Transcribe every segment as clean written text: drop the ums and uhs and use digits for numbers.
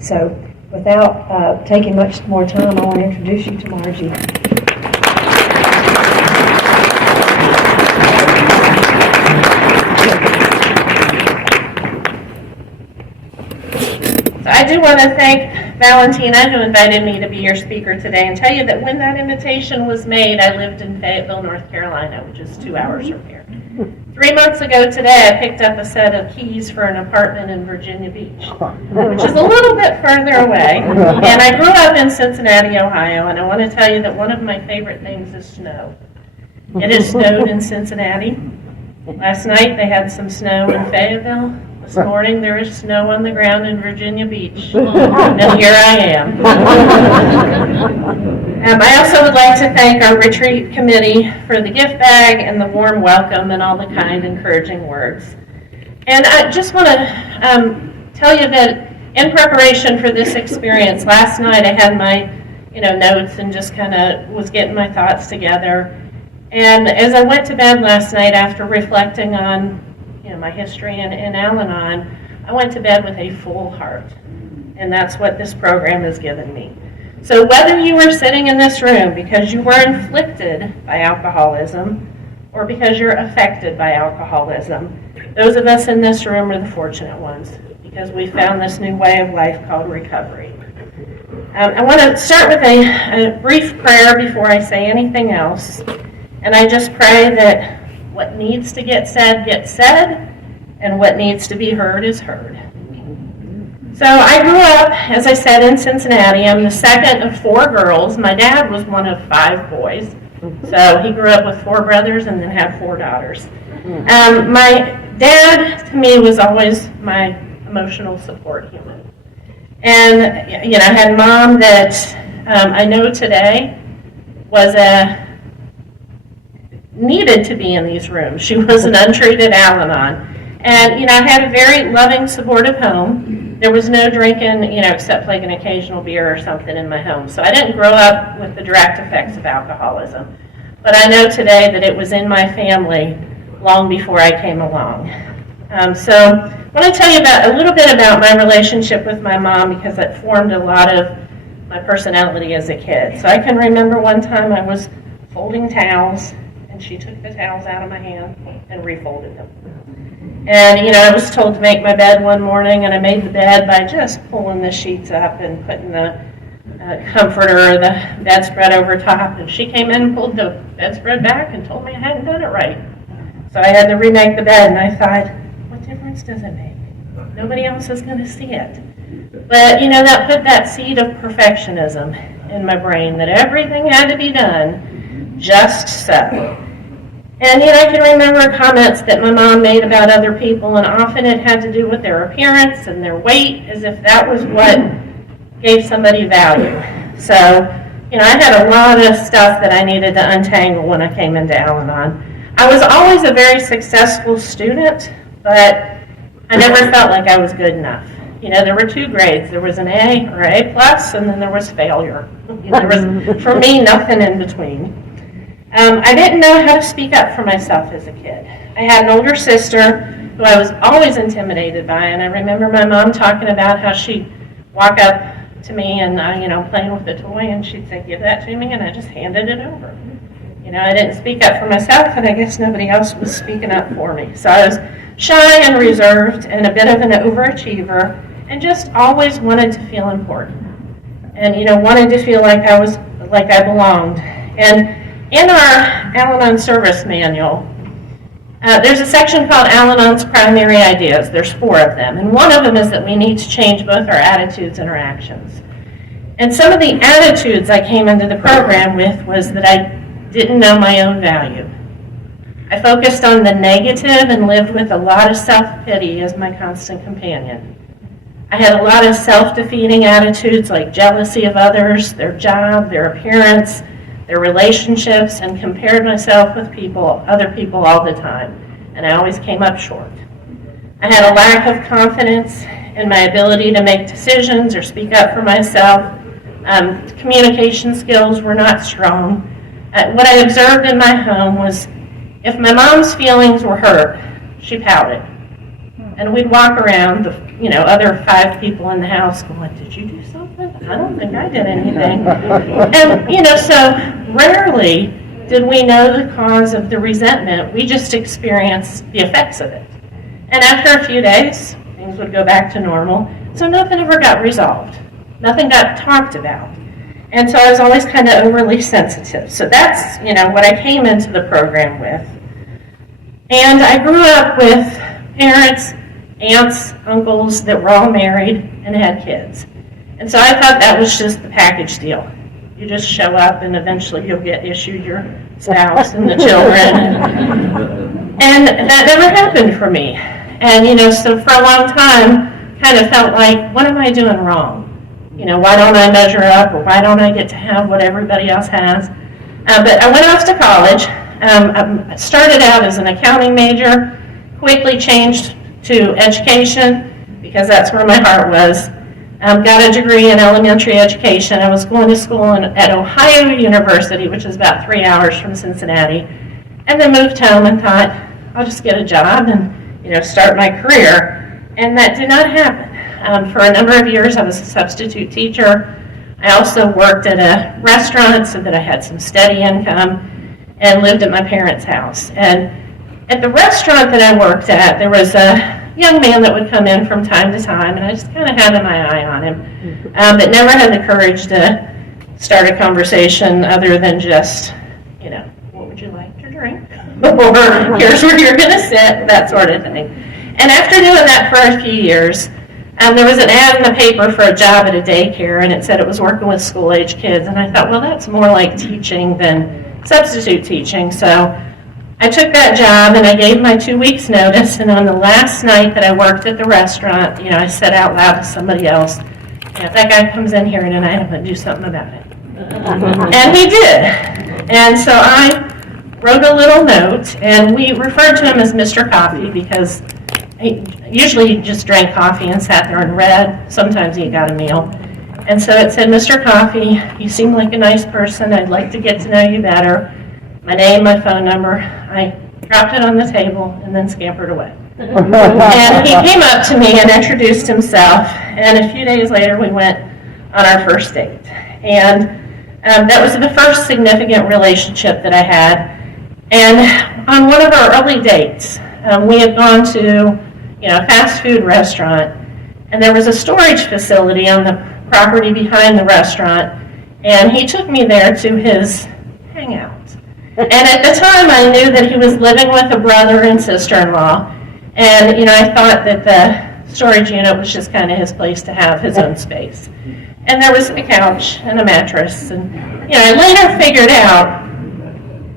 So without taking much more time, I want to introduce you to Margie. I do want to thank Valentina, who invited me to be your speaker today, and tell you that when that invitation was made, I lived in Fayetteville, North Carolina, which is 2 hours from here. 3 months ago today, I picked up a set of keys for an apartment in Virginia Beach, which is a little bit further away. And I grew up in Cincinnati, Ohio, and I want to tell you that one of my favorite things is snow. It has snowed in Cincinnati. Last night, they had some snow in Fayetteville. This morning, there is snow on the ground in Virginia Beach, and here I am. I also would like to thank our retreat committee for the gift bag and the warm welcome and all the kind, encouraging words. And I just want to tell you that in preparation for this experience, last night I had my notes and just kind of was getting my thoughts together. And as I went to bed last night after reflecting on my history in Al-Anon, I went to bed with a full heart. And that's what this program has given me. So whether you were sitting in this room because you were inflicted by alcoholism or because you're affected by alcoholism, those of us in this room are the fortunate ones because we found this new way of life called recovery. I want to start with a brief prayer before I say anything else. And I just pray that what needs to get said, gets said, and what needs to be heard is heard. So I grew up, as I said, in Cincinnati. I'm the second of 4 girls. My dad was one of 5 boys. So he grew up with 4 brothers and then had 4 daughters. My dad, to me, was always my emotional support human. And, I had mom that I know today was needed to be in these rooms. She was an untreated Al-Anon. And, I had a very loving, supportive home. There was no drinking, except like an occasional beer or something in my home. So I didn't grow up with the direct effects of alcoholism. But I know today that it was in my family long before I came along. So I want to tell you a little bit about my relationship with my mom because it formed a lot of my personality as a kid. So I can remember one time I was folding towels, and she took the towels out of my hand and refolded them. And, I was told to make my bed one morning, and I made the bed by just pulling the sheets up and putting the comforter or the bedspread over top. And she came in and pulled the bedspread back and told me I hadn't done it right. So I had to remake the bed, and I thought, what difference does it make? Nobody else is going to see it. But, that put that seed of perfectionism in my brain, that everything had to be done just so. And I can remember comments that my mom made about other people, and often it had to do with their appearance and their weight, as if that was what gave somebody value. So, I had a lot of stuff that I needed to untangle when I came into Al-Anon. I was always a very successful student, but I never felt like I was good enough. There were 2 grades. There was an A or A+, and then there was failure. There was, for me, nothing in between. I didn't know how to speak up for myself as a kid. I had an older sister who I was always intimidated by, and I remember my mom talking about how she'd walk up to me and, playing with a toy, and she'd say, give that to me, and I just handed it over. I didn't speak up for myself, and I guess nobody else was speaking up for me. So I was shy and reserved and a bit of an overachiever, and just always wanted to feel important. And, wanted to feel like I belonged. And in our Al-Anon service manual, there's a section called Al-Anon's Primary Ideas. There's 4 of them. And one of them is that we need to change both our attitudes and our actions. And some of the attitudes I came into the program with was that I didn't know my own value. I focused on the negative and lived with a lot of self-pity as my constant companion. I had a lot of self-defeating attitudes like jealousy of others, their job, their appearance, their relationships, and compared myself with other people all the time, and I always came up short. I had a lack of confidence in my ability to make decisions or speak up for myself. Communication skills were not strong. What I observed in my home was if my mom's feelings were hurt, she pouted. And we'd walk around, the other 5 people in the house going, did you do something? I don't think I did anything. And, so rarely did we know the cause of the resentment. We just experienced the effects of it. And after a few days, things would go back to normal. So nothing ever got resolved. Nothing got talked about. And so I was always kind of overly sensitive. So that's, what I came into the program with. And I grew up with parents, aunts, uncles that were all married and had kids. And so I thought that was just the package deal. You just show up and eventually you'll get issued your spouse and the children. And that never happened for me. And, so for a long time, kind of felt like, what am I doing wrong? Why don't I measure up, or why don't I get to have what everybody else has? But I went off to college. I started out as an accounting major, quickly changed to education because that's where my heart was. Got a degree in elementary education. I was going to school at Ohio University, which is about 3 hours from Cincinnati, and then moved home and thought, I'll just get a job and start my career. And that did not happen. For a number of years, I was a substitute teacher. I also worked at a restaurant so that I had some steady income, and lived at my parents' house. And at the restaurant that I worked at, there was a young man that would come in from time to time, and I just kind of had my eye on him, but never had the courage to start a conversation other than just, what would you like to drink? Or here's where you're going to sit, that sort of thing. And after doing that for a few years, there was an ad in the paper for a job at a daycare, and it said it was working with school-age kids, and I thought, well, that's more like teaching than substitute teaching. So I took that job, and I gave my 2 weeks' notice, and on the last night that I worked at the restaurant, I said out loud to somebody else, if that guy comes in here tonight, I'm going to do something about it. And he did. And so I wrote a little note, and we referred to him as Mr. Coffee because he just drank coffee and sat there and read. Sometimes he got a meal. And so it said, Mr. Coffee, you seem like a nice person. I'd like to get to know you better. My name, my phone number. I dropped it on the table and then scampered away. And he came up to me and introduced himself. And a few days later, we went on our first date. And that was the first significant relationship that I had. And on one of our early dates, we had gone to a fast food restaurant, and there was a storage facility on the property behind the restaurant, and he took me there to his hangout. And at the time, I knew that he was living with a brother and sister-in-law, and I thought that the storage unit was just kind of his place to have his own space. And there was a couch and a mattress, and I later figured out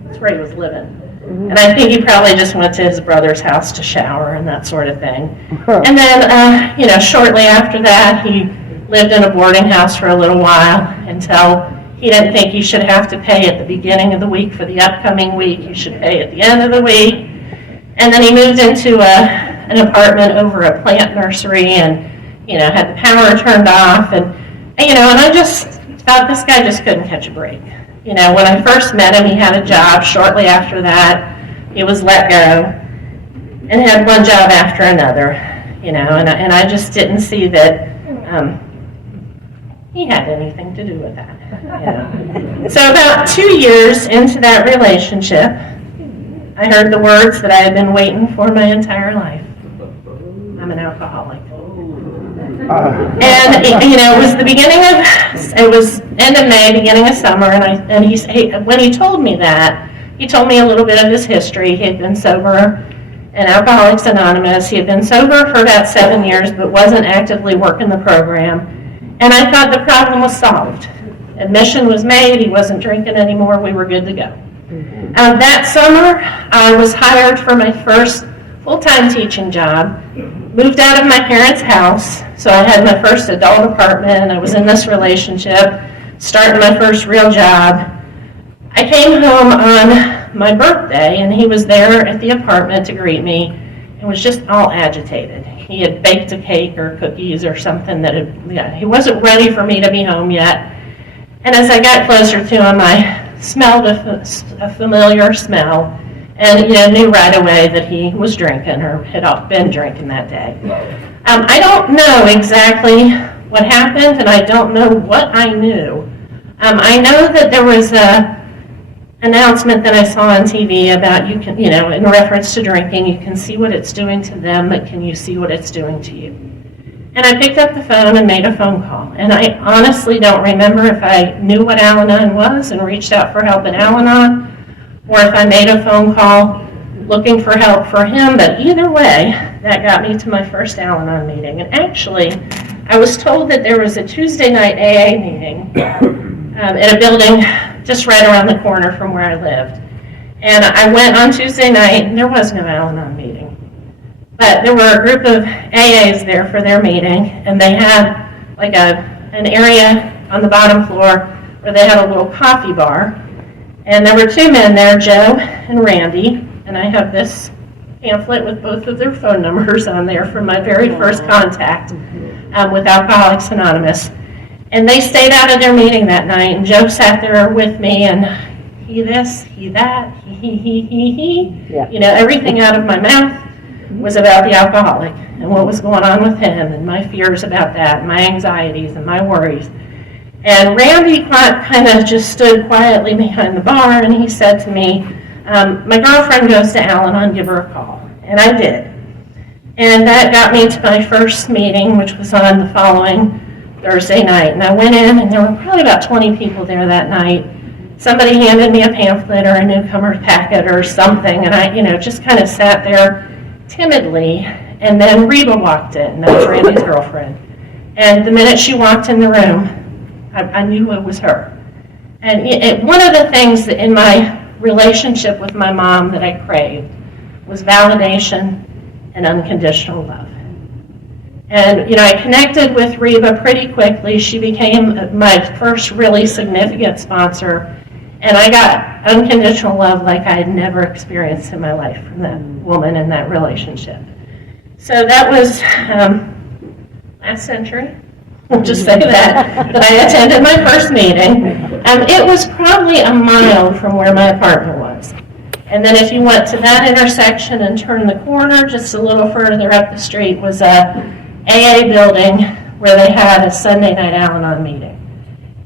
that's where he was living. And I think he probably just went to his brother's house to shower and that sort of thing. And then, shortly after that, he lived in a boarding house for a little while until he didn't think he should have to pay at the beginning of the week for the upcoming week. He should pay at the end of the week. And then he moved into an apartment over a plant nursery and, had the power turned off. And I just thought this guy just couldn't catch a break. When I first met him, he had a job. Shortly after that, he was let go and had one job after another, and I just didn't see that he had anything to do with that. So about 2 years into that relationship, I heard the words that I had been waiting for my entire life. I'm an alcoholic. And it was end of May, beginning of summer, and when he told me that, he told me a little bit of his history. He had been sober in Alcoholics Anonymous. He had been sober for about 7 years, but wasn't actively working the program. And I thought the problem was solved. Admission was made. He wasn't drinking anymore. We were good to go. That summer, I was hired for my first full-time teaching job. Moved out of my parents' house, so I had my first adult apartment. I was in this relationship, starting my first real job. I came home on my birthday, and he was there at the apartment to greet me and was just all agitated. He had baked a cake or cookies or something he wasn't ready for me to be home yet. And as I got closer to him, I smelled a familiar smell, and knew right away that he was drinking or had been drinking that day. I don't know exactly what happened, and I don't know what I knew. I know that there was a announcement that I saw on TV about you can, in reference to drinking, you can see what it's doing to them, but can you see what it's doing to you? And I picked up the phone and made a phone call. And I honestly don't remember if I knew what Al-Anon was and reached out for help in Al-Anon, or if I made a phone call looking for help for him. But either way, that got me to my first Al-Anon meeting. And actually, I was told that there was a Tuesday night AA meeting at a building just right around the corner from where I lived. And I went on Tuesday night, and there was no Al-Anon meeting. But there were a group of AAs there for their meeting, and they had like an area on the bottom floor where they had a little coffee bar. And there were two men there, Joe and Randy, and I have this pamphlet with both of their phone numbers on there from my very first contact with Alcoholics Anonymous. And they stayed out of their meeting that night, and Joe sat there with me, and he this, he that, he. Yeah. Everything out of my mouth was about the alcoholic and what was going on with him and my fears about that, and my anxieties and my worries. And Randy kind of just stood quietly behind the bar, and he said to me, my girlfriend goes to Al-Anon, give her a call. And I did. And that got me to my first meeting, which was on the following Thursday night. And I went in, and there were probably about 20 people there that night. Somebody handed me a pamphlet or a newcomer packet or something, and I, just kind of sat there timidly. And then Reba walked in, and that was Randy's girlfriend. And the minute she walked in the room, I knew it was her. And one of the things that in my relationship with my mom that I craved was validation and unconditional love. And, I connected with Reba pretty quickly. She became my first really significant sponsor, and I got unconditional love like I had never experienced in my life from that woman in that relationship. So that was last century. We'll just say that I attended my first meeting. It was probably a mile from where my apartment was. And then if you went to that intersection and turned the corner just a little further up the street was a AA building where they had a Sunday night Al-Anon meeting.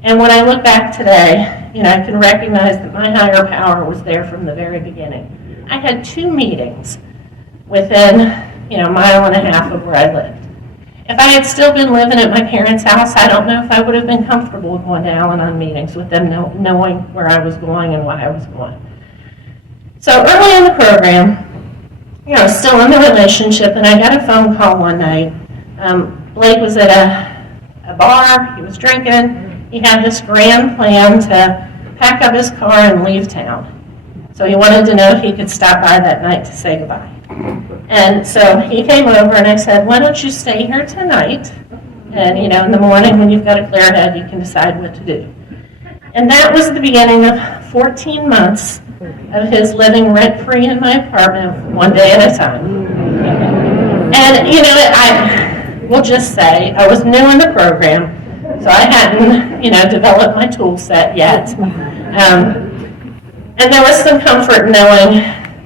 And when I look back today, I can recognize that my higher power was there from the very beginning. I had 2 meetings within, a mile and a half of where I lived. If I had still been living at my parents' house, I don't know if I would have been comfortable going to Al-Anon meetings with them knowing where I was going and why I was going. So early in the program, still in the relationship, and I got a phone call one night. Blake was at a bar, he was drinking, he had this grand plan to pack up his car and leave town. So he wanted to know if he could stop by that night to say goodbye. And so he came over, and I said, why don't you stay here tonight? And, in the morning when you've got a clear head, you can decide what to do. And that was the beginning of 14 months of his living rent-free in my apartment, one day at a time. And, I will just say, I was new in the program, so I hadn't, developed my tool set yet. And there was some comfort knowing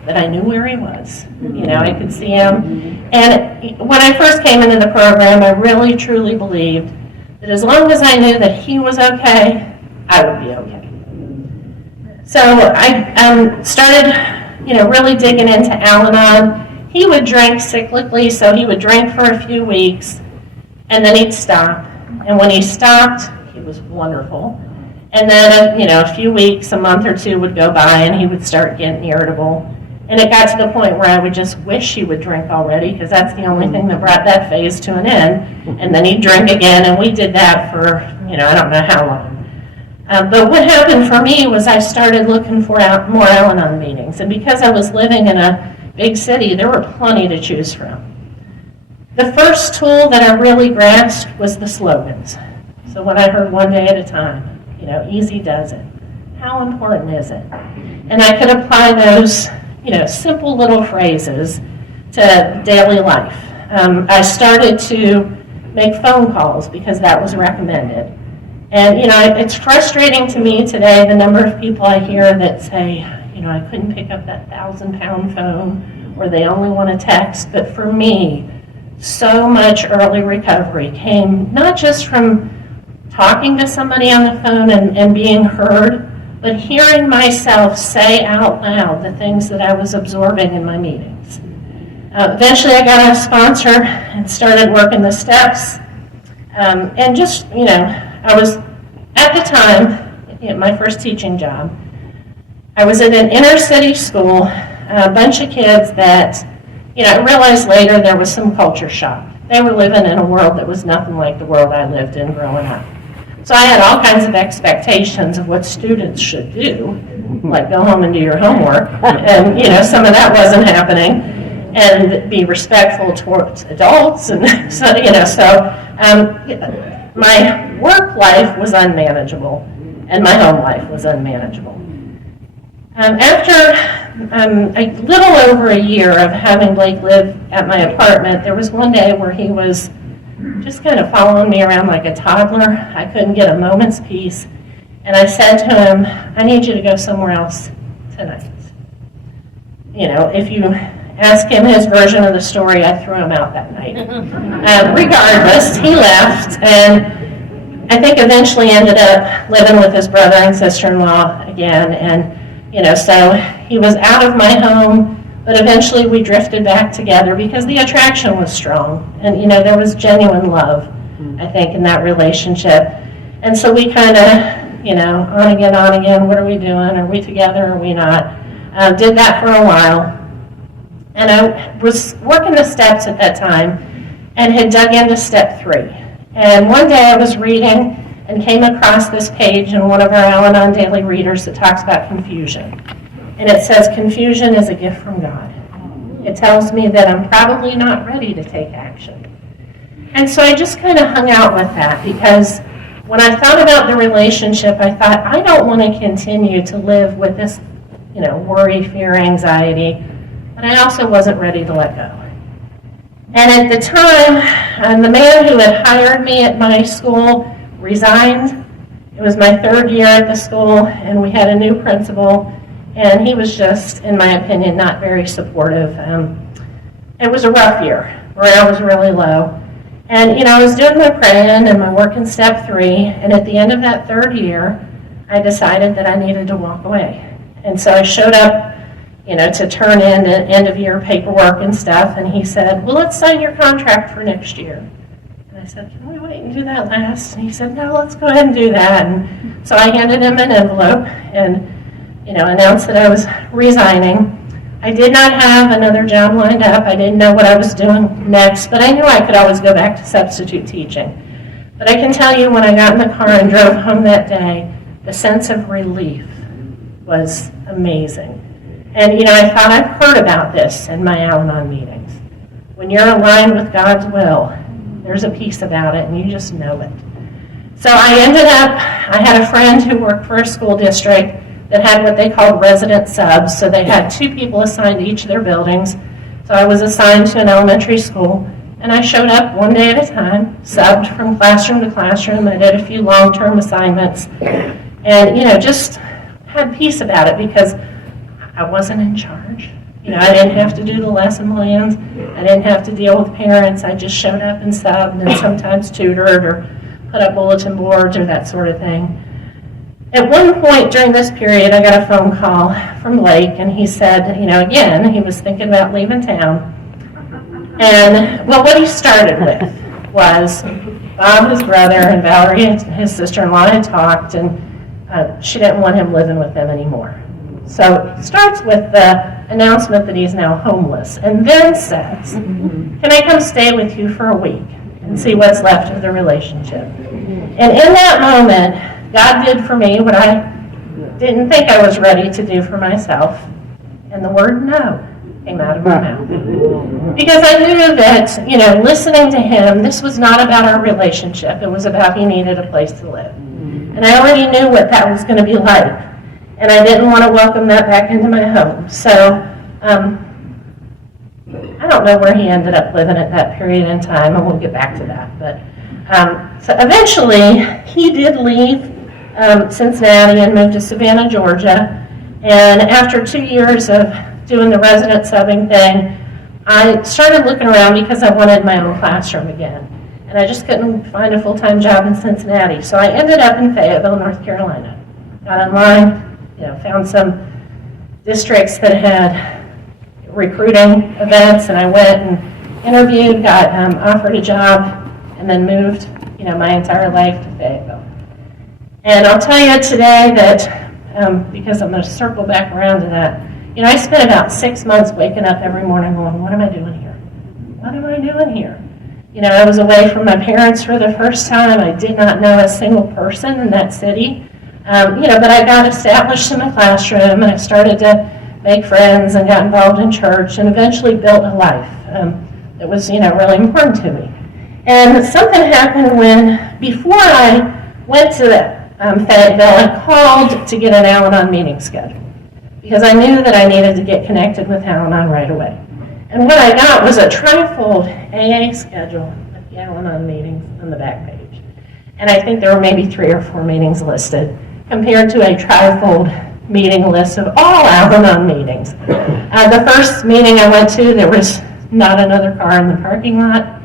that I knew where he was. I could see him. And when I first came into the program, I really, truly believed that as long as I knew that he was okay, I would be okay. So I started, really digging into Al-Anon. He would drink cyclically, so he would drink for a few weeks, and then he'd stop. And when he stopped, he was wonderful. And then, a few weeks, a month or two would go by, and he would start getting irritable. And it got to the point where I would just wish he would drink already, because that's the only thing that brought that phase to an end. And then he'd drink again, and we did that for, I don't know how long. But what happened for me was I started looking for more Al-Anon meetings. And because I was living in a big city, there were plenty to choose from. The first tool that I really grasped was the slogans. So when I heard one day at a time, easy does it. How important is it? And I could apply those, simple little phrases to daily life. I started to make phone calls because that was recommended. And, it's frustrating to me today, the number of people I hear that say, I couldn't pick up that 1,000-pound phone, or they only want to text. But for me, so much early recovery came not just from talking to somebody on the phone and being heard, but hearing myself say out loud the things that I was absorbing in my meetings. Eventually I got a sponsor and started working the steps. And just, I was, at the time, my first teaching job, I was at an inner city school, a bunch of kids that, I realized later there was some culture shock. They were living in a world that was nothing like the world I lived in growing up. So I had all kinds of expectations of what students should do, like go home and do your homework, and some of that wasn't happening, and be respectful towards adults, and so my work life was unmanageable, and my home life was unmanageable. After a little over a year of having Blake live at my apartment, there was one day where he was just kind of following me around like a toddler. I couldn't get a moment's peace. And I said to him, I need you to go somewhere else tonight. If you ask him his version of the story, I threw him out that night. Regardless, he left, and I think eventually ended up living with his brother and sister-in-law again. And, so he was out of my home. But eventually we drifted back together because the attraction was strong. And, there was genuine love, I think, in that relationship. And so we kind of, on again, what are we doing? Are we together? Are we not? Did that for a while. And I was working the steps at that time and had dug into step 3. And one day I was reading and came across this page in one of our Al-Anon daily readers that talks about confusion. And it says, confusion is a gift from God. It tells me that I'm probably not ready to take action. And so I just kind of hung out with that, because when I thought about the relationship, I thought, I don't want to continue to live with this, worry, fear, anxiety, but I also wasn't ready to let go. And at the time, the man who had hired me at my school resigned. It was my 3rd year at the school, and we had a new principal. And he was just, in my opinion, not very supportive. It was a rough year. Morale was really low. And, I was doing my praying and my work in step 3. And at the end of that 3rd year, I decided that I needed to walk away. And so I showed up, to turn in end-of-year paperwork and stuff. And he said, well, let's sign your contract for next year. And I said, can we wait and do that last? And he said, no, let's go ahead and do that. And so I handed him an envelope and announced that I was resigning. I did not have another job lined up. I didn't know what I was doing next, but I knew I could always go back to substitute teaching. But I can tell you, when I got in the car and drove home that day, the sense of relief was amazing. And, I thought I've heard about this in my Al-Anon meetings. When you're aligned with God's will, there's a peace about it, and you just know it. So I had a friend who worked for a school district that had what they called resident subs. So they had 2 people assigned to each of their buildings. So I was assigned to an elementary school, and I showed up one day at a time, subbed from classroom to classroom. I did a few long-term assignments, and, just had peace about it because I wasn't in charge. I didn't have to do the lesson plans. I didn't have to deal with parents. I just showed up and subbed and sometimes tutored or put up bulletin boards or that sort of thing. At one point during this period, I got a phone call from Blake, and he said, again, he was thinking about leaving town. And, what he started with was Bob, his brother, and Valerie, his sister-in-law, had talked, and she didn't want him living with them anymore. So it starts with the announcement that he's now homeless, and then says, can I come stay with you for a week and see what's left of the relationship? And in that moment, God did for me what I didn't think I was ready to do for myself, and the word no came out of my mouth. Because I knew that, listening to him, this was not about our relationship. It was about he needed a place to live. And I already knew what that was going to be like, and I didn't want to welcome that back into my home. So I don't know where he ended up living at that period in time, and we'll get back to that. But so eventually, he did leave Cincinnati and moved to Savannah, Georgia. And after 2 years of doing the resident subbing thing, I started looking around because I wanted my own classroom again. And I just couldn't find a full-time job in Cincinnati. So I ended up in Fayetteville, North Carolina. Got online, found some districts that had recruiting events, and I went and interviewed, got offered a job, and then moved, my entire life to Fayetteville. And I'll tell you today that, because I'm going to circle back around to that, I spent about 6 months waking up every morning going, what am I doing here? What am I doing here? I was away from my parents for the first time. I did not know a single person in that city. But I got established in my classroom, and I started to make friends and got involved in church and eventually built a life that was, really important to me. And something happened before I went to Fayetteville, I called to get an Al-Anon meeting scheduled because I knew that I needed to get connected with Al-Anon right away. And what I got was a trifold AA schedule with the Al-Anon meetings on the back page. And I think there were maybe 3 or 4 meetings listed compared to a trifold meeting list of all Al-Anon meetings. The first meeting I went to, there was not another car in the parking lot.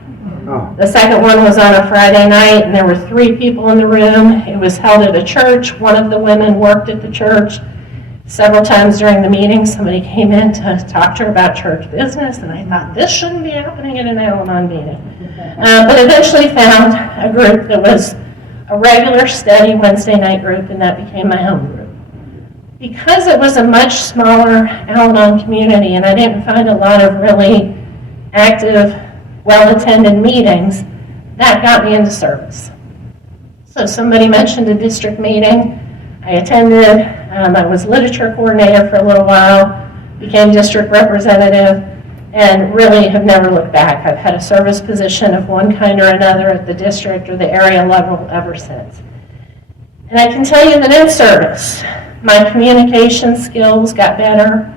The second one was on a Friday night, and there were 3 people in the room. It was held at a church. One of the women worked at the church. Several times during the meeting, somebody came in to talk to her about church business, and I thought, this shouldn't be happening at an Al-Anon meeting. But eventually found a group that was a regular, steady Wednesday night group, and that became my home group. Because it was a much smaller Al-Anon community, and I didn't find a lot of really active, well-attended meetings, that got me into service. So somebody mentioned a district meeting. I attended. I was literature coordinator for a little while, became district representative, and really have never looked back. I've had a service position of one kind or another at the district or the area level ever since. And I can tell you that in service, my communication skills got better.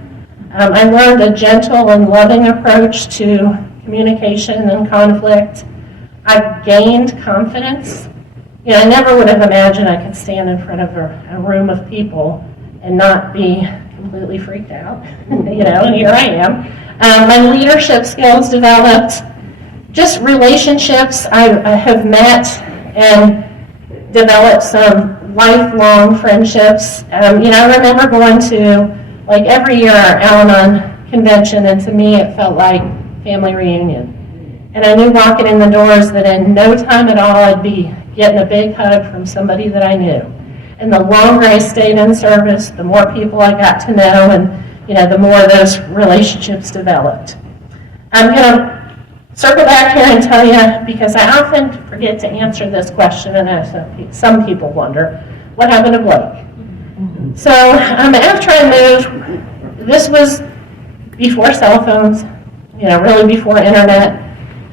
I learned a gentle and loving approach to communication and conflict. I gained confidence. I never would have imagined I could stand in front of a room of people and not be completely freaked out, and here I am. My leadership skills developed, just relationships. I have met and developed some lifelong friendships. I remember going to, every year, our Al-Anon convention, and to me it felt like family reunion. And I knew walking in the doors that in no time at all I'd be getting a big hug from somebody that I knew. And the longer I stayed in service, the more people I got to know, and the more those relationships developed. I'm going to circle back here and tell you, because I often forget to answer this question, and some people wonder, what happened to Blake? So after I moved, this was before cell phones, really before internet.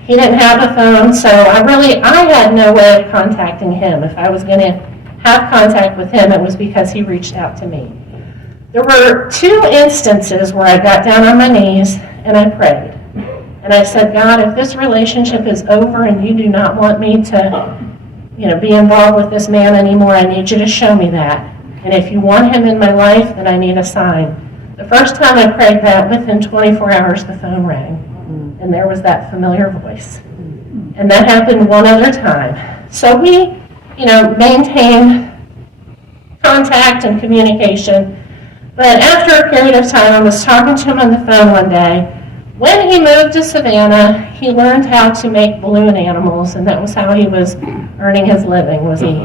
He didn't have a phone, so I had no way of contacting him. If I was going to have contact with him, it was because he reached out to me. There were 2 instances where I got down on my knees and I prayed. And I said, God, if this relationship is over and you do not want me to, be involved with this man anymore, I need you to show me that. And if you want him in my life, then I need a sign. The first time I prayed that, within 24 hours, the phone rang. And there was that familiar voice. And that happened one other time. So we, maintained contact and communication. But after a period of time, I was talking to him on the phone one day. When he moved to Savannah, he learned how to make balloon animals, and that was how he was earning his living. He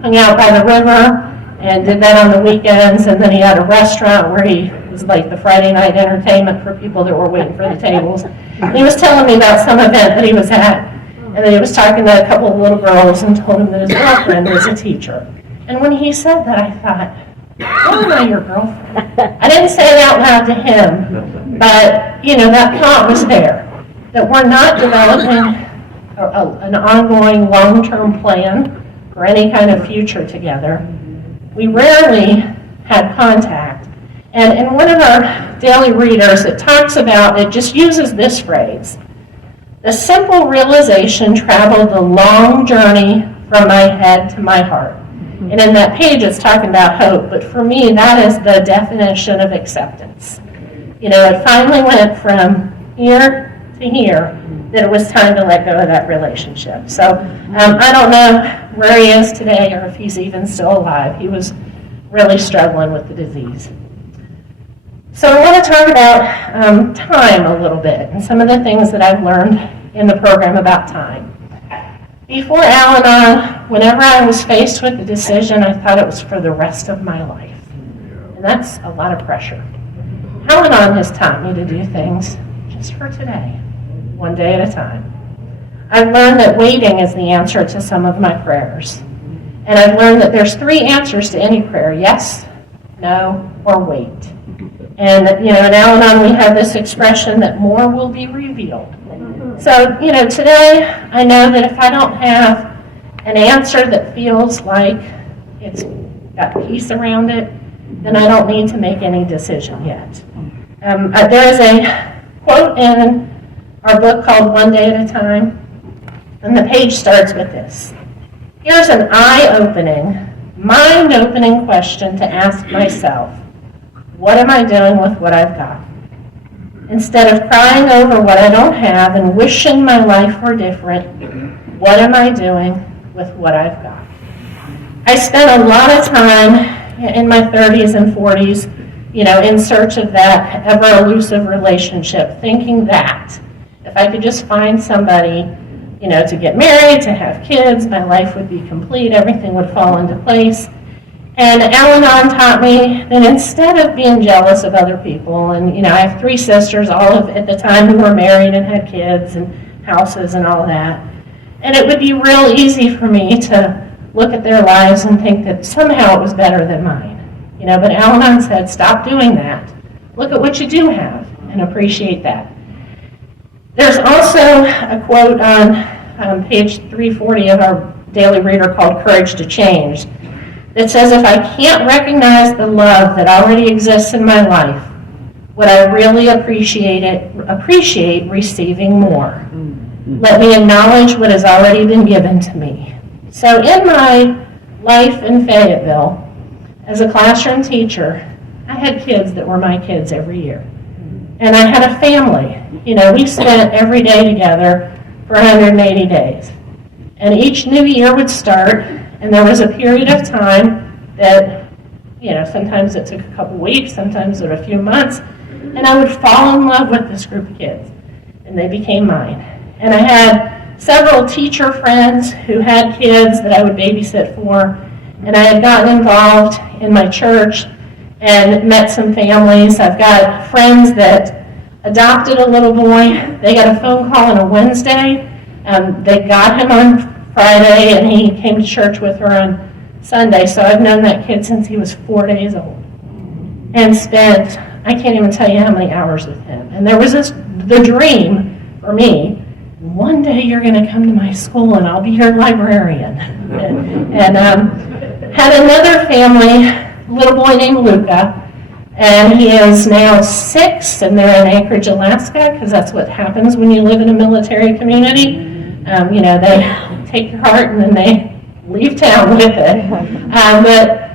hung out by the river and did that on the weekends, and then he had a restaurant where he was like the Friday night entertainment for people that were waiting for the tables. And he was telling me about some event that he was at, and then he was talking to a couple of little girls and told them that his girlfriend was a teacher. And when he said that, I thought, oh, am I your girlfriend? I didn't say it out loud to him, but, that thought was there, that we're not developing an ongoing long-term plan for any kind of future together. We rarely had contact. And in one of our daily readers, it talks about, it just uses this phrase, the simple realization traveled the long journey from my head to my heart. And in that page, it's talking about hope. But for me, that is the definition of acceptance. You know, it finally went from here to here that it was time to let go of that relationship. So I don't know where he is today or if he's even still alive. He was really struggling with the disease. So I want to talk about time a little bit and some of the things that I've learned in the program about time. Before Al-Anon, whenever I was faced with the decision, I thought it was for the rest of my life. And that's a lot of pressure. Al-Anon has taught me to do things just for today, one day at a time. I've learned that waiting is the answer to some of my prayers. And I've learned that there's 3 answers to any prayer: yes, no, or wait. And, you know, in Al-Anon we have this expression that more will be revealed. So, you know, today I know that if I don't have an answer that feels like it's got peace around it, then I don't need to make any decision yet. There is a quote in our book called One Day at a Time, and the page starts with this. Here's an eye-opening, mind-opening question to ask myself. What am I doing with what I've got? Instead of crying over what I don't have and wishing my life were different, what am I doing with what I've got? I spent a lot of time in my 30s and 40s, you know, in search of that ever-elusive relationship, thinking that if I could just find somebody, you know, to get married, to have kids, my life would be complete, everything would fall into place. And Al-Anon taught me that instead of being jealous of other people, and, you know, I have 3 sisters, all of at the time who were married and had kids and houses and all that, and it would be real easy for me to look at their lives and think that somehow it was better than mine. You know, but Al-Anon said, stop doing that. Look at what you do have and appreciate that. There's also a quote on page 340 of our daily reader called Courage to Change that says, if I can't recognize the love that already exists in my life, would I really appreciate receiving more? Let me acknowledge what has already been given to me. So in my life in Fayetteville, as a classroom teacher, I had kids that were my kids every year. And I had a family. You know, we spent every day together for 180 days. And each new year would start, and there was a period of time that, you know, sometimes it took a couple weeks, sometimes it was a few months, and I would fall in love with this group of kids, and they became mine. And I had several teacher friends who had kids that I would babysit for, and I had gotten involved in my church and met some families. I've got friends that adopted a little boy. They got a phone call on a Wednesday. They got him on Friday, and he came to church with her on Sunday. So I've known that kid since he was 4 days old and spent, I can't even tell you how many hours with him. And there was the dream for me, one day you're going to come to my school and I'll be your librarian. and had another family, a little boy named Luca, and he is now 6, and they're in Anchorage, Alaska, because that's what happens when you live in a military community. You know, they take your heart and then they leave town with it. But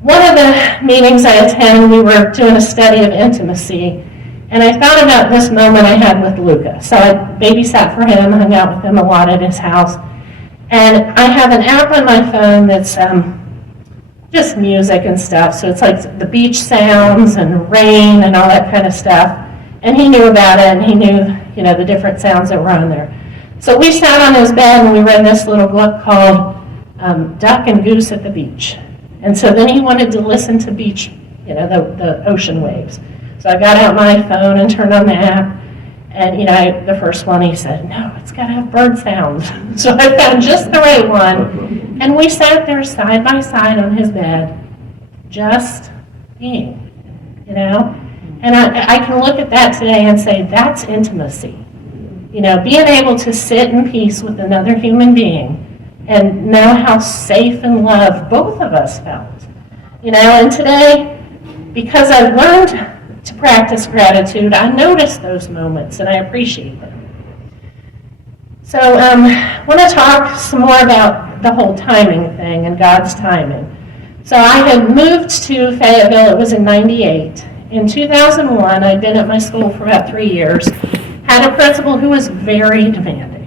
one of the meetings I attended, we were doing a study of intimacy, and I thought about this moment I had with Luca. So I babysat for him, hung out with him a lot at his house, and I have an app on my phone that's just music and stuff. So it's like the beach sounds and rain and all that kind of stuff. And he knew about it, and he knew, you know, the different sounds that were on there. So we sat on his bed and we read this little book called Duck and Goose at the Beach. And so then he wanted to listen to beach, you know, the ocean waves. So I got out my phone and turned on the app, and, you know, the first one he said, no, it's got to have bird sounds. So I found just the right one, and we sat there side by side on his bed, just being, you know. And I can look at that today and say, that's intimacy. You know, being able to sit in peace with another human being and know how safe and loved both of us felt. You know, and today, because I've learned to practice gratitude, I notice those moments and I appreciate them. So I want to talk some more about the whole timing thing and God's timing. So I had moved to Fayetteville, it was in '98. In 2001, I'd been at my school for about 3 years, had a principal who was very demanding.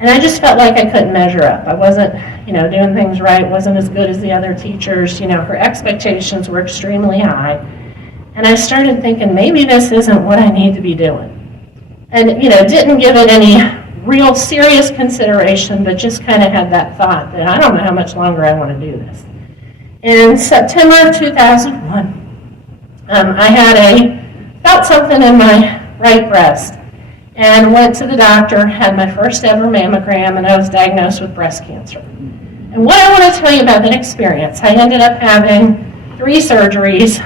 And I just felt like I couldn't measure up. I wasn't, doing things right, wasn't as good as the other teachers. Her expectations were extremely high. And I started thinking, maybe this isn't what I need to be doing. And, didn't give it any real serious consideration, but just kind of had that thought that I don't know how much longer I want to do this. In September of 2001, I felt something in my right breast and went to the doctor, had my first ever mammogram, and I was diagnosed with breast cancer. And what I want to tell you about that experience, I ended up having 3 surgeries,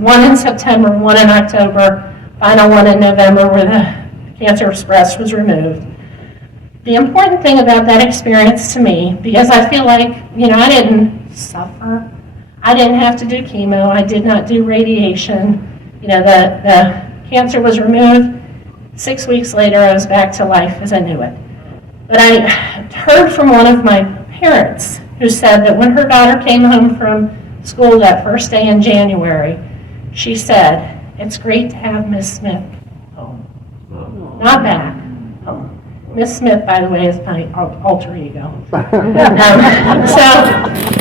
one in September, one in October, final one in November where the cancerous breast was removed. The important thing about that experience to me, because I feel like, I didn't suffer, I didn't have to do chemo, I did not do radiation, the cancer was removed. 6 weeks later, I was back to life as I knew it. But I heard from one of my parents who said that when her daughter came home from school that first day in January, she said, "It's great to have Miss Smith home." Not back, home. Miss Smith, by the way, is my alter ego. So,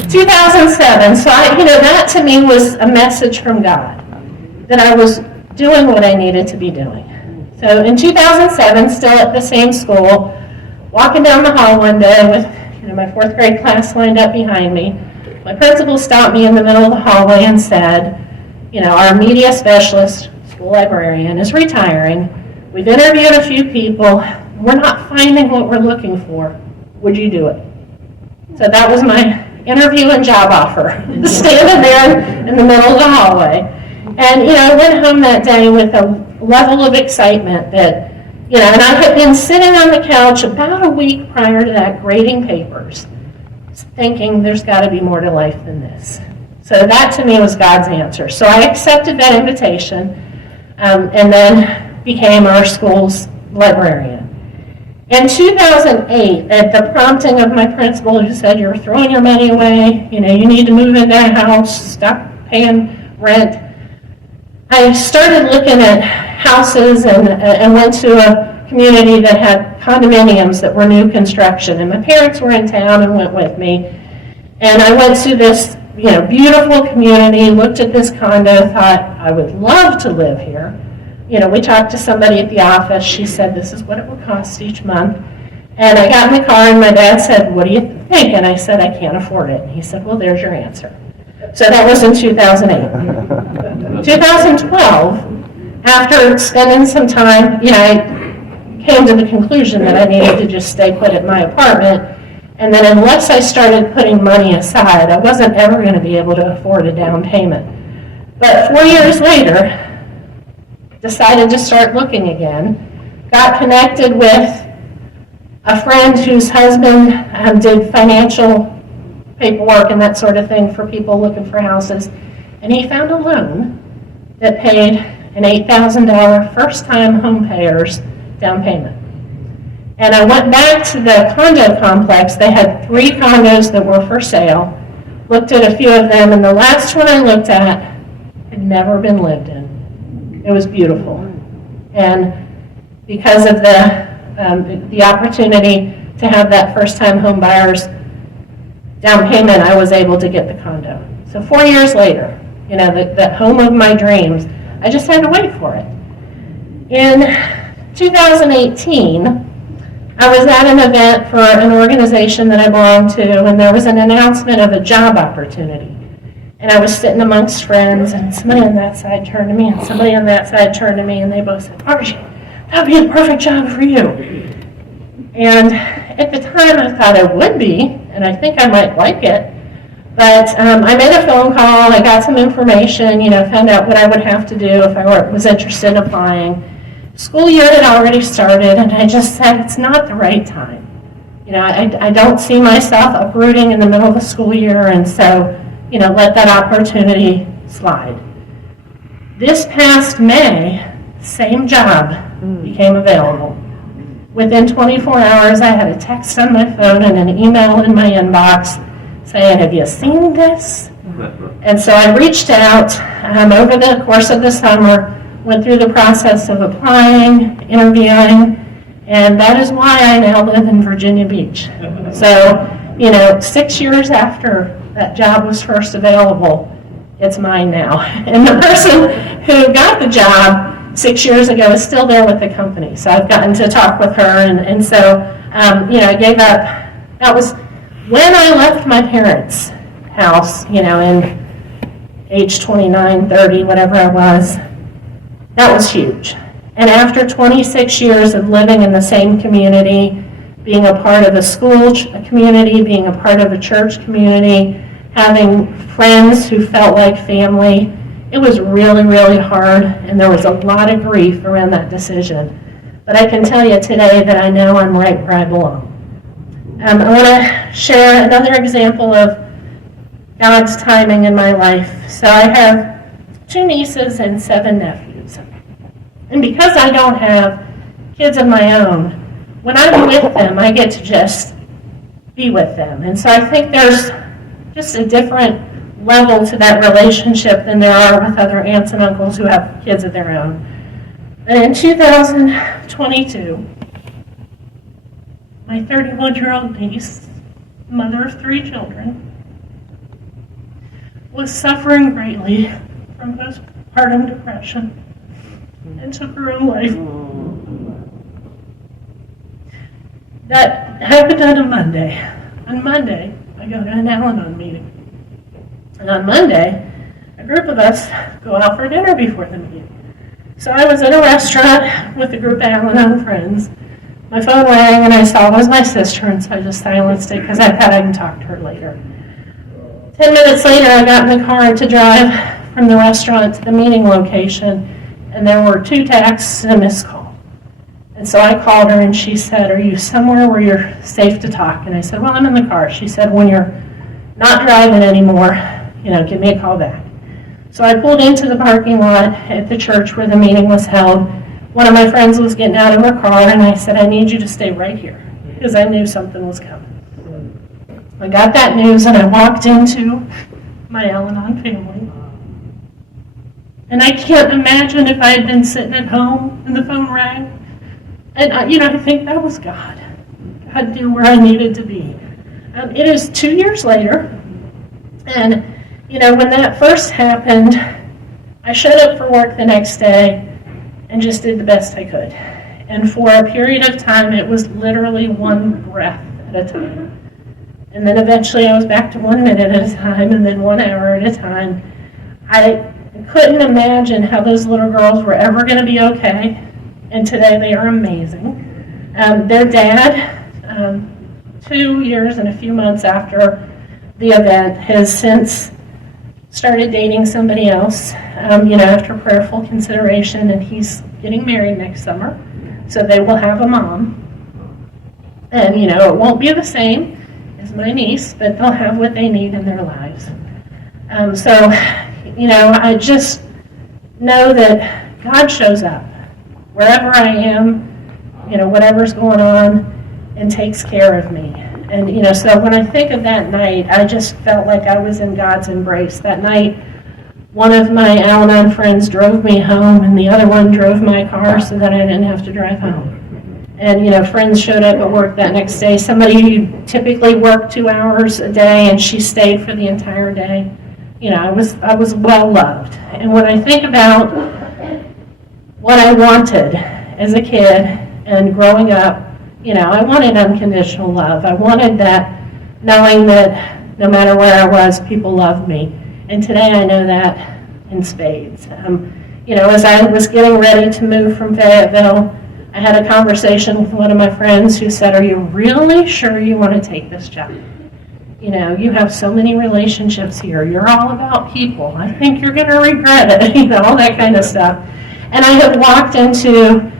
2007, so that to me was a message from God, that I was doing what I needed to be doing. So in 2007, still at the same school, walking down the hall one day with my 4th grade class lined up behind me, my principal stopped me in the middle of the hallway and said, our media specialist, school librarian, is retiring. We've interviewed a few people. We're not finding what we're looking for. Would you do it? So that was my interview and job offer, standing there in the middle of the hallway. And, I went home that day with a level of excitement that, and I had been sitting on the couch about a week prior to that grading papers, thinking there's got to be more to life than this. So that to me was God's answer. So I accepted that invitation and then became our school's librarian. In 2008, at the prompting of my principal who said, "You're throwing your money away, you need to move into a house, stop paying rent," I started looking at houses and went to a community that had condominiums that were new construction. And my parents were in town and went with me. And I went to this beautiful community, looked at this condo, thought, I would love to live here. We talked to somebody at the office. She said, this is what it will cost each month. And I got in the car and my dad said, what do you think? And I said, I can't afford it. And he said, well, there's your answer. So that was in 2008. 2012, after spending some time, I came to the conclusion that I needed to just stay put at my apartment. And then unless I started putting money aside, I wasn't ever going to be able to afford a down payment. But 4 years later, decided to start looking again, got connected with a friend whose husband did financial paperwork and that sort of thing for people looking for houses, and he found a loan that paid an $8,000 first-time home payers down payment. And I went back to the condo complex. They had 3 condos that were for sale, looked at a few of them, and the last one I looked at had never been lived in. It was beautiful. And because of the opportunity to have that first-time home buyers down payment, I was able to get the condo. So 4 years later, the home of my dreams, I just had to wait for it. In 2018, I was at an event for an organization that I belong to, and there was an announcement of a job opportunity. And I was sitting amongst friends, and somebody on that side turned to me, and somebody on that side turned to me, and they both said, Margie, that would be the perfect job for you. And at the time, I thought it would be, and I think I might like it. But I made a phone call, I got some information, found out what I would have to do if I was interested in applying. School year had already started, and I just said, it's not the right time. I don't see myself uprooting in the middle of the school year, and so, let that opportunity slide. This past May, same job became available. Within 24 hours, I had a text on my phone and an email in my inbox saying, have you seen this? And so I reached out over the course of the summer, went through the process of applying, interviewing, and that is why I now live in Virginia Beach. So, 6 years after that job was first available, it's mine now. And the person who got the job 6 years ago is still there with the company. So I've gotten to talk with her, and so, I gave up. That was when I left my parents' house, in age 29, 30, whatever I was. That was huge. And after 26 years of living in the same community, being a part of a school community, being a part of a church community, having friends who felt like family, it was really, really hard, and there was a lot of grief around that decision. But I can tell you today that I know I'm right where I belong. I want to share another example of God's timing in my life. So I have 2 nieces and 7 nephews. And because I don't have kids of my own, when I'm with them, I get to just be with them. And so I think there's just a different level to that relationship than there are with other aunts and uncles who have kids of their own. And in 2022, my 31-year-old niece, mother of 3 children, was suffering greatly from postpartum depression and took her own life. That happened on a Monday. On Monday, I go to an Al-Anon meeting. And on Monday, a group of us go out for dinner before the meeting. So I was at a restaurant with a group of Al-Anon friends. My phone rang and I saw it was my sister, and so I just silenced it because I thought I can talk to her later. 10 minutes later, I got in the car to drive from the restaurant to the meeting location, and there were 2 texts and a missed call. And so I called her, and she said, are you somewhere where you're safe to talk? And I said, well, I'm in the car. She said, when you're not driving anymore, give me a call back. So I pulled into the parking lot at the church where the meeting was held. One of my friends was getting out of her car, and I said, I need you to stay right here, because I knew something was coming. I got that news, and I walked into my Al-Anon family. And I can't imagine if I had been sitting at home and the phone rang. And, I think that was God. God knew where I needed to be. It is 2 years later, and, when that first happened, I showed up for work the next day and just did the best I could. And for a period of time, it was literally 1 breath at a time. And then eventually I was back to 1 minute at a time, and then 1 hour at a time. I couldn't imagine how those little girls were ever going to be okay, and today they are amazing. Their dad, 2 years and a few months after the event, has since started dating somebody else, after prayerful consideration, and he's getting married next summer, so they will have a mom. And, it won't be the same as my niece, but they'll have what they need in their lives. I just know that God shows up wherever I am, whatever's going on, and takes care of me. And, so when I think of that night, I just felt like I was in God's embrace. That night, one of my Al-Anon friends drove me home, and the other one drove my car so that I didn't have to drive home. And, friends showed up at work that next day. Somebody who typically worked 2 hours a day, and she stayed for the entire day. I was well loved. And when I think about what I wanted as a kid and growing up, I wanted unconditional love. I wanted that, knowing that no matter where I was, people loved me. And today I know that in spades. As I was getting ready to move from Fayetteville, I had a conversation with one of my friends who said, are you really sure you want to take this job? You have so many relationships here. You're all about people. I think you're going to regret it, all that kind of stuff. And I have walked into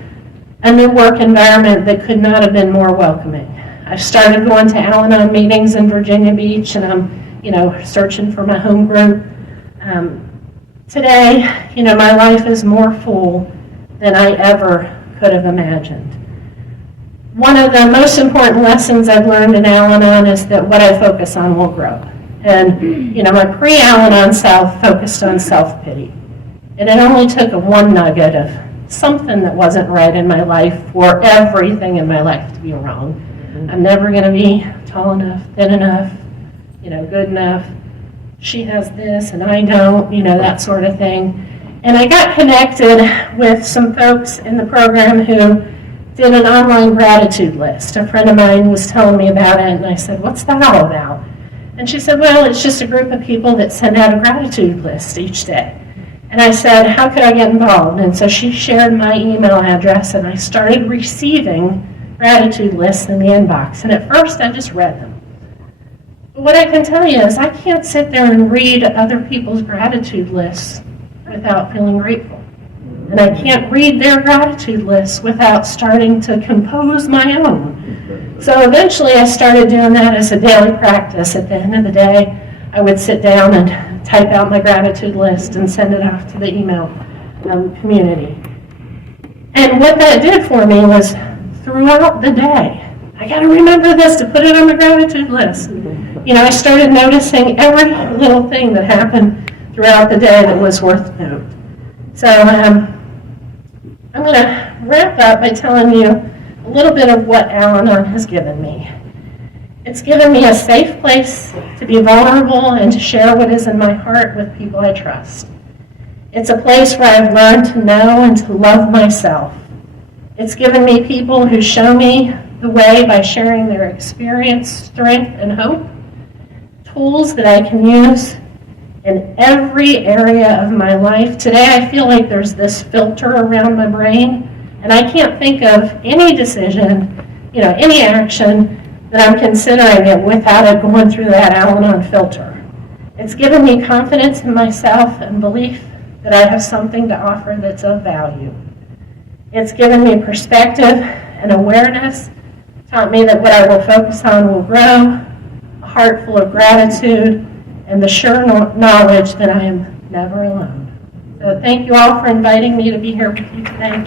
a new work environment that could not have been more welcoming. I've started going to Al-Anon meetings in Virginia Beach, and I'm, searching for my home group. Today, my life is more full than I ever could have imagined. one of the most important lessons I've learned in Al-Anon is that what I focus on will grow. And, my pre-Al-Anon self focused on self-pity. And it only took one nugget of something that wasn't right in my life for everything in my life to be wrong. I'm never going to be tall enough, thin enough, good enough. She has this and I don't, that sort of thing. And I got connected with some folks in the program who did an online gratitude list. A friend of mine was telling me about it, and I said, "What's that all about?" And she said, "Well, it's just a group of people that send out a gratitude list each day." And I said, "How could I get involved?" And so she shared my email address, and I started receiving gratitude lists in the inbox. And at first, I just read them. But what I can tell you is I can't sit there and read other people's gratitude lists without feeling grateful. And I can't read their gratitude lists without starting to compose my own. So eventually I started doing that as a daily practice. At the end of the day, I would sit down and type out my gratitude list and send it off to the email community. And what that did for me was throughout the day, I got to remember this to put it on my gratitude list. I started noticing every little thing that happened throughout the day that was worth note. So I'm going to wrap up by telling you a little bit of what Al-Anon has given me. It's given me a safe place to be vulnerable and to share what is in my heart with people I trust. It's a place where I've learned to know and to love myself. It's given me people who show me the way by sharing their experience, strength, and hope, tools that I can use in every area of my life. Today I feel like there's this filter around my brain, and I can't think of any decision, any action that I'm considering it without it going through that Al-Anon filter. It's given me confidence in myself and belief that I have something to offer that's of value. It's given me perspective and awareness, taught me that what I will focus on will grow, a heart full of gratitude, and the sure knowledge that I am never alone. So thank you all for inviting me to be here with you today.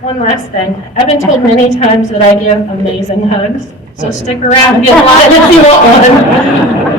One last thing. I've been told many times that I give amazing hugs, so stick around and get in line if you want one.